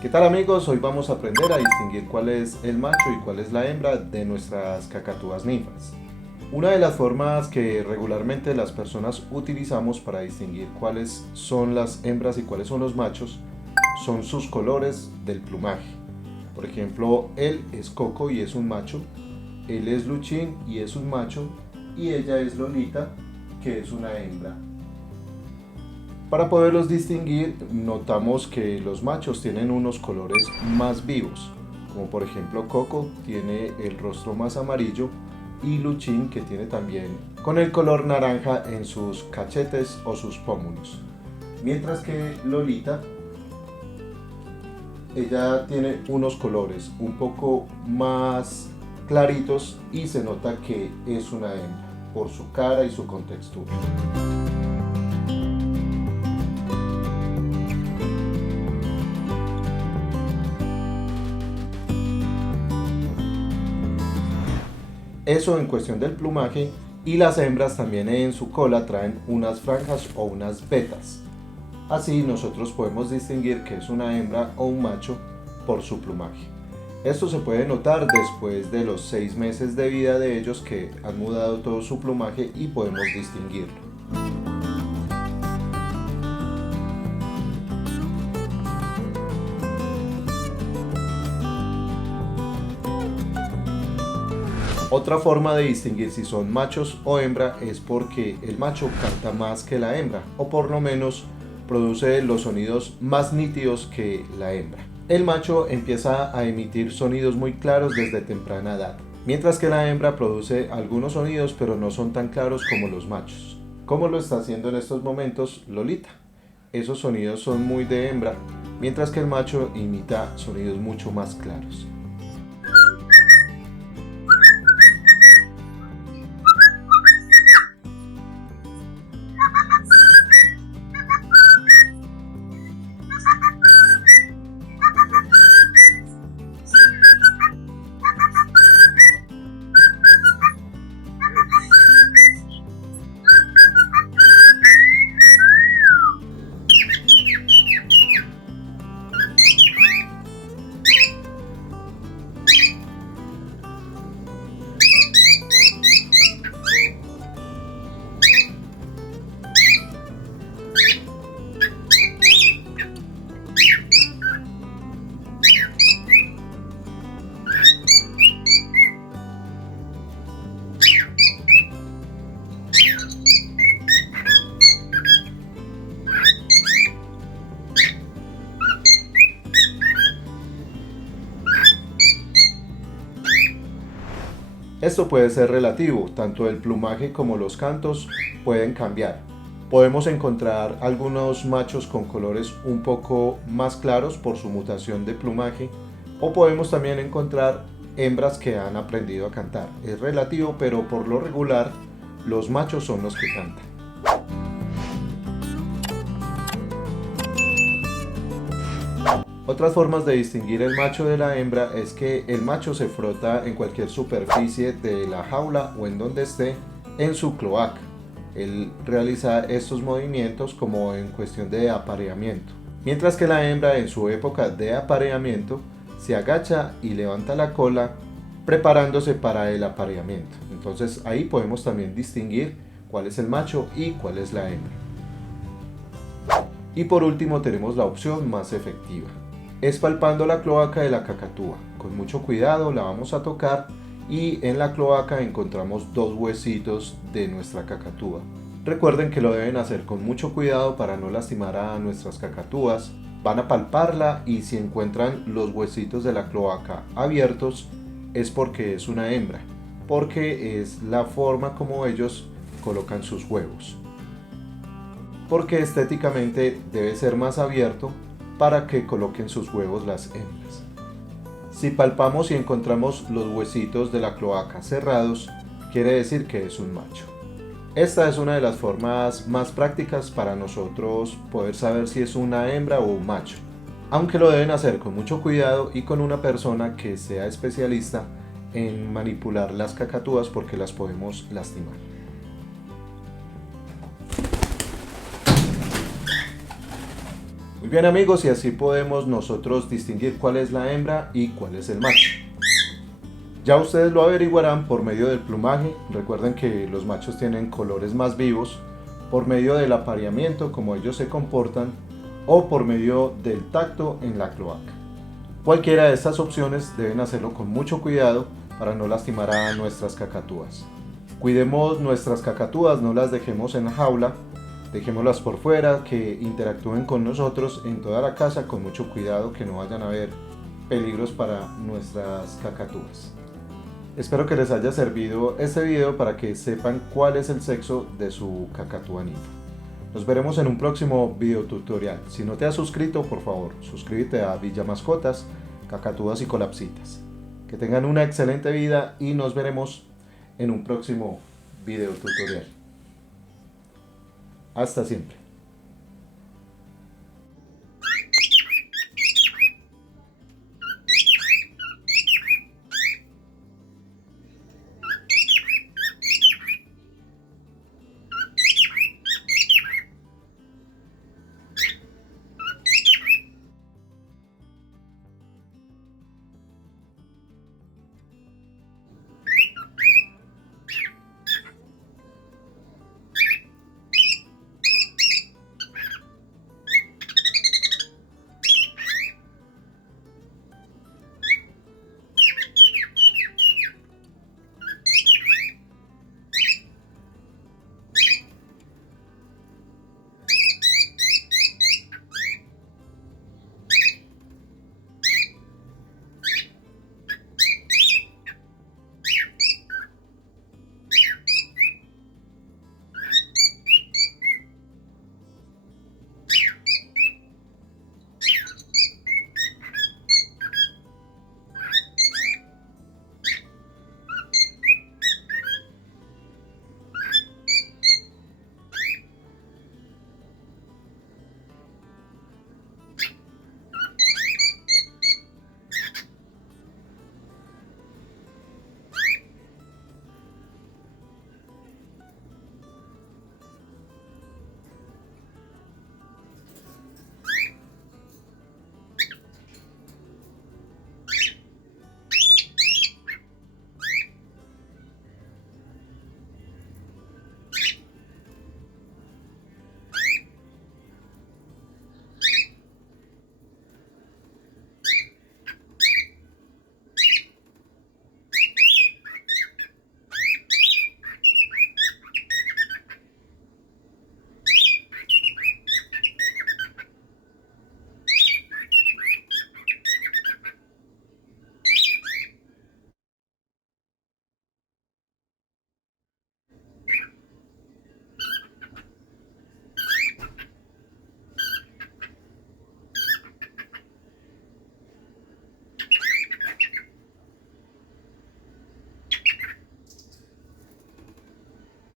¿Qué tal amigos? Hoy vamos a aprender a distinguir cuál es el macho y cuál es la hembra de nuestras cacatúas ninfas. Una de las formas que regularmente las personas utilizamos para distinguir cuáles son las hembras y cuáles son los machos son sus colores del plumaje. Por ejemplo, él es Coco y es un macho, él es Luchín y es un macho y ella es Lolita, que es una hembra. Para poderlos distinguir, notamos que los machos tienen unos colores más vivos, como por ejemplo Coco tiene el rostro más amarillo y Luchín que tiene también con el color naranja en sus cachetes o sus pómulos. Mientras que Lolita, ella tiene unos colores un poco más claritos y se nota que es una hembra por su cara y su contextura. Eso en cuestión del plumaje, y las hembras también en su cola traen unas franjas o unas vetas. Así nosotros podemos distinguir que es una hembra o un macho por su plumaje. Esto se puede notar después de los 6 meses de vida de ellos que han mudado todo su plumaje y podemos distinguirlo. Otra forma de distinguir si son machos o hembra es porque el macho canta más que la hembra, o por lo menos produce los sonidos más nítidos que la hembra. El macho empieza a emitir sonidos muy claros desde temprana edad, mientras que la hembra produce algunos sonidos pero no son tan claros como los machos, como lo está haciendo en estos momentos Lolita. Esos sonidos son muy de hembra, mientras que el macho imita sonidos mucho más claros. Esto puede ser relativo, tanto el plumaje como los cantos pueden cambiar. Podemos encontrar algunos machos con colores un poco más claros por su mutación de plumaje, o podemos también encontrar hembras que han aprendido a cantar. Es relativo, pero por lo regular los machos son los que cantan. Otras formas de distinguir el macho de la hembra es que el macho se frota en cualquier superficie de la jaula o en donde esté en su cloaca. Él realiza estos movimientos como en cuestión de apareamiento, mientras que la hembra en su época de apareamiento se agacha y levanta la cola preparándose para el apareamiento. Entonces ahí podemos también distinguir cuál es el macho y cuál es la hembra. Y por último tenemos la opción más efectiva. Es palpando la cloaca de la cacatúa. Con mucho cuidado la vamos a tocar y en la cloaca encontramos 2 huesitos de nuestra cacatúa. Recuerden que lo deben hacer con mucho cuidado para no lastimar a nuestras cacatúas. Van a palparla y si encuentran los huesitos de la cloaca abiertos es porque es una hembra, porque es la forma como ellos colocan sus huevos. Porque estéticamente debe ser más abierto para que coloquen sus huevos las hembras. Si palpamos y encontramos los huesitos de la cloaca cerrados, quiere decir que es un macho. Esta es una de las formas más prácticas para nosotros poder saber si es una hembra o un macho, aunque lo deben hacer con mucho cuidado y con una persona que sea especialista en manipular las cacatúas porque las podemos lastimar. Muy bien amigos, y así podemos nosotros distinguir cuál es la hembra y cuál es el macho. Ya ustedes lo averiguarán por medio del plumaje. Recuerden que los machos tienen colores más vivos, por medio del apareamiento, como ellos se comportan, o por medio del tacto en la cloaca. Cualquiera de estas opciones deben hacerlo con mucho cuidado para no lastimar a nuestras cacatúas. Cuidemos nuestras cacatúas, no las dejemos en la jaula, dejémoslas por fuera, que interactúen con nosotros en toda la casa con mucho cuidado, que no vayan a haber peligros para nuestras cacatúas. Espero que les haya servido este video para que sepan cuál es el sexo de su cacatúa ninfa. Nos veremos en un próximo video tutorial. Si no te has suscrito, por favor, suscríbete a Villa Mascotas, Cacatúas y Colapsitas. Que tengan una excelente vida y nos veremos en un próximo video tutorial. Hasta siempre.